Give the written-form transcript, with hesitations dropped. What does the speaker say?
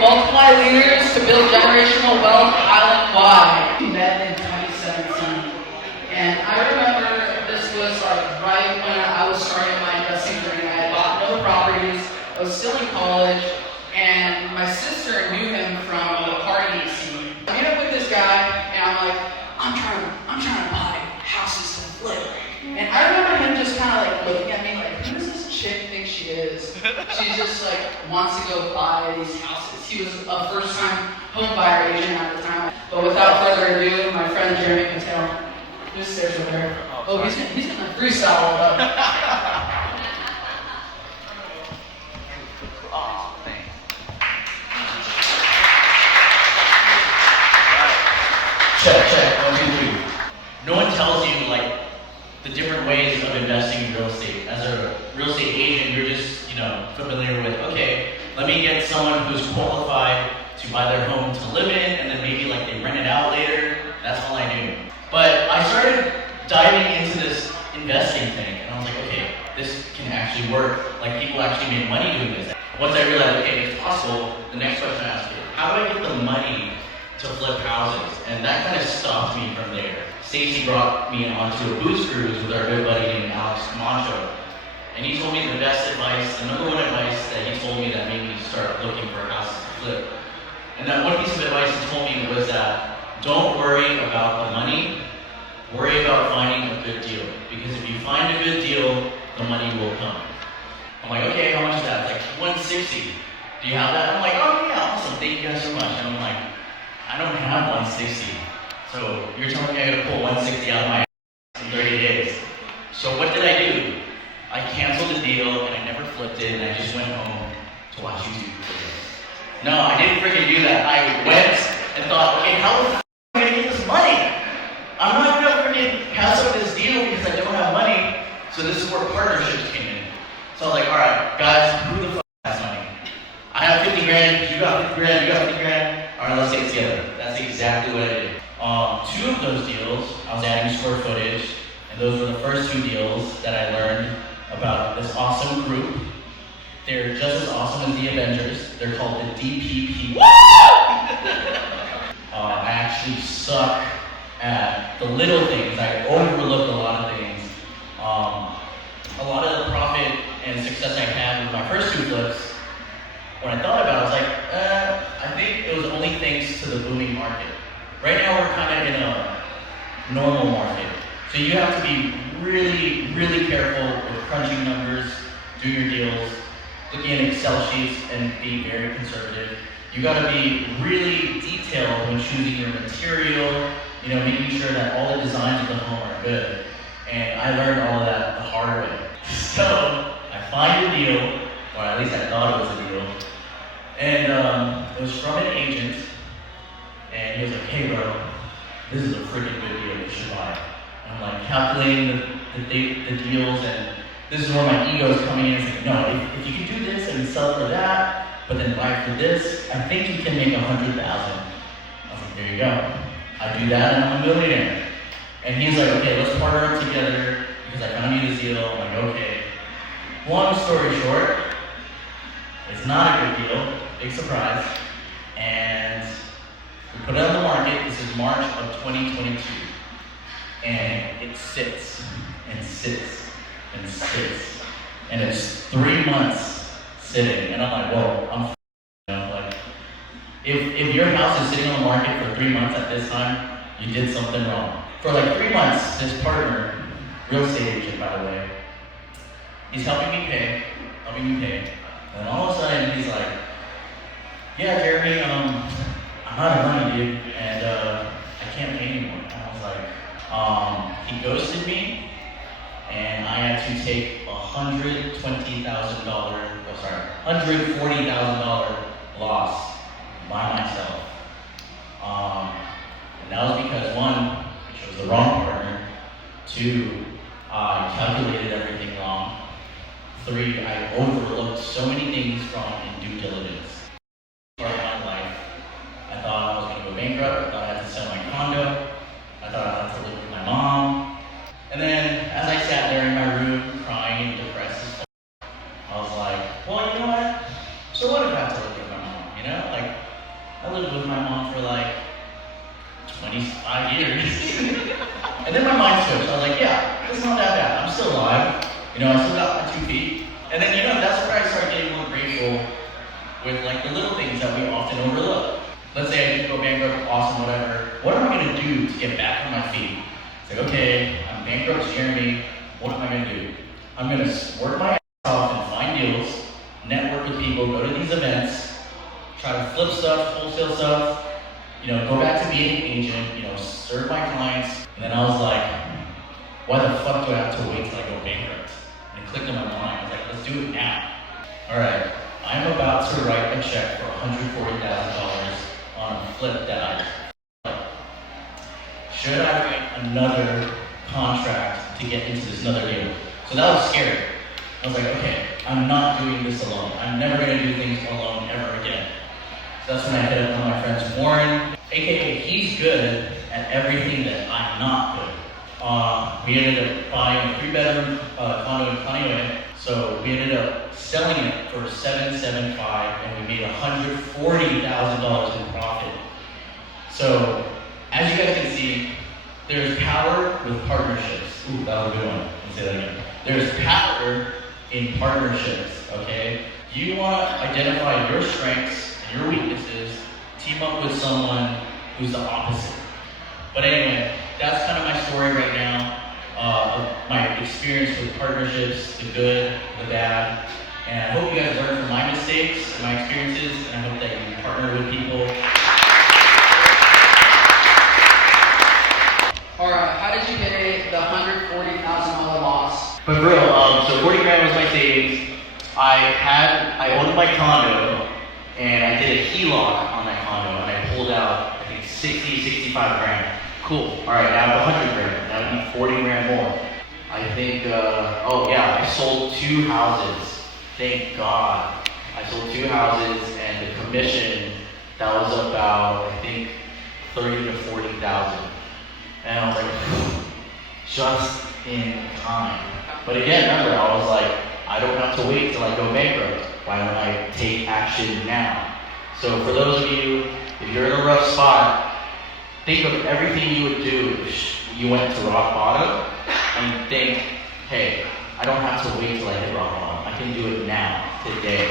multiply leaders to build generational wealth island-wide. We met in 2017, and I remember this was like right when I was starting my investing journey. I had bought no properties. I was still in college, and my sister knew him from the party scene. I meet up with this guy, and I'm like, I'm trying to buy houses to flip. And I remember him just kind of like looking at me like, who does this chick think she is? She just like wants to go buy these houses. He was a first-time home buyer agent at the time. But without further ado, my friend Jeremy Mateo, who's stairs over there. Oh, he's gonna freestyle all up. Oh, thanks. Check, 1, 2, 3. No one tells you like the different ways of investing in real estate. As a real estate agent, you're just, familiar with, okay, let me get someone who's qualified to buy their home to live in, and then maybe like they rent it out later. That's all I knew. But I started diving into this investing thing, and I was like, okay, this can actually work. Like, people actually make money doing this. Once I realized, okay, it's possible, the next question I asked is, how do I get the money to flip houses? And that kind of stopped me from there. Stacy brought me onto a booze cruise with our good buddy named Alex Camacho. And he told me the best advice, the number one advice that he told me that made me start looking for houses to flip. And that one piece of advice he told me was that don't worry about the money, worry about finding a good deal. Because if you find a good deal, the money will come. I'm like, okay, how much is that? It's like $160. Do you have that? I'm like, oh yeah, awesome, thank you guys so much. And I'm like, I don't have $160. So you're telling me I gotta pull $160 out of my ass in 30 days. So what did I do? I canceled the deal and I never flipped it, and I just went home to watch YouTube videos. No, I didn't freaking do that. I went and thought, okay, how the f am I gonna get this money? I'm not gonna freaking cancel this deal because I don't have money. So this is where partnerships came in. So I was like, alright, guys, who the f has money? I have 50 grand, you got 50 grand, you got 50 grand. Alright, let's get it together. That's exactly what I did. 2 of those deals, I was adding square footage, and those were the first 2 deals that I learned about this awesome group. They're just as awesome as the Avengers. They're called the DPP. I actually suck at the little things. I overlook a lot of things. A lot of the profit and success I had with my first 2 flips, when I thought about it, I was like, I think it was only thanks to the booming market. Right now we're kind of in a normal market. So you have to be really, really careful with crunching numbers, doing your deals, looking at Excel sheets, and being very conservative. You gotta be really detailed when choosing your material, making sure that all the designs of the home are good. And I learned all of that the hard way. So I find a deal, or at least I thought it was a deal, and it was from an agent, and he was like, hey bro, this is a freaking good deal, you should buy it. And I'm like calculating the deals, and this is where my ego is coming in. It's like, no, if you can do this and sell for that, but then buy it for this, I think you can make $100,000. I was like, there you go. I do that and I'm a millionaire. And he's like, okay, let's partner up together because I found you this deal. I'm like, okay. Long story short, it's not a good deal, big surprise. And we put it on the market. This is March of 2022. And it sits and sits and sits. And it's 3 months sitting. And I'm like, whoa, I'm like, if your house is sitting on the market for 3 months at this time, you did something wrong. For like 3 months, this partner, real estate agent by the way, he's helping me pay. And all of a sudden he's like, yeah, Jeremy, I'm out of money, dude, and I can't pay anymore. And I was like, he ghosted me, and I had to take $140,000 loss by myself. And that was because 1, I chose the wrong partner. 2, I calculated everything wrong. 3, I overlooked so many things from in due diligence. Part of my life, I thought I was going to go bankrupt. I thought I had to sell my condo. I thought I had to live with my mom. And then, as I sat there in my room, crying and depressed as fuck, I was like, well, you know what? So what if I have to live with my mom? Like, mind switch. I was like, yeah, it's not that bad. I'm still alive. You know, I still got my 2 feet. And then, you know, that's where I started getting more grateful with like the little things that we often overlook. Let's say I did go bankrupt, awesome, whatever. What am I gonna do to get back on my feet? It's like, okay, I'm bankrupt, Jeremy. What am I gonna do? I'm gonna work my ass off and find deals, network with people, go to these events, try to flip stuff, wholesale stuff, you know, go back to being an agent, you know, serve my clients. And then I was like, why the fuck do I have to wait till I go bankrupt? And I clicked on my mind. I was like, let's do it now. All right, I'm about to write a check for $140,000 on a flip that I like. Should I write another contract to get into this another deal? So that was scary. I was like, okay, I'm not doing this alone. I'm never gonna do things alone ever again. So that's when I hit up one of my friends, Warren, AKA he's good at everything that I'm not good. We ended up buying a 3-bedroom condo in Kaneohe. So we ended up selling it for $775, and we made $140,000 in profit. So as you guys can see, there's power with partnerships. Ooh, that was a good one. Let's say that again. There's power in partnerships, okay? You want to identify your strengths and your weaknesses, team up with someone who's the opposite. But anyway, that's kind of my story right now, of my experience with partnerships, the good, the bad. And I hope you guys learn from my mistakes and my experiences, and I hope that you partner with people. Alright, how did you get the $140,000 loss? But bro, so 40 grand was my savings. I owned my condo, and I did a HELOC on that condo, and I pulled out, I think, 65 grand. Cool. All right, now I have 100 grand. That would be 40 grand more. I think, oh yeah, I sold 2 houses. Thank God. I sold 2 houses, and the commission, that was about, I think, 30 to 40,000. And I was like, just in time. But again, remember, I was like, I don't have to wait till I go bankrupt. Why don't I take action now? So for those of you, if you're in a rough spot, think of everything you would do if you went to rock bottom, and think, hey, I don't have to wait till I hit rock bottom. I can do it now, today.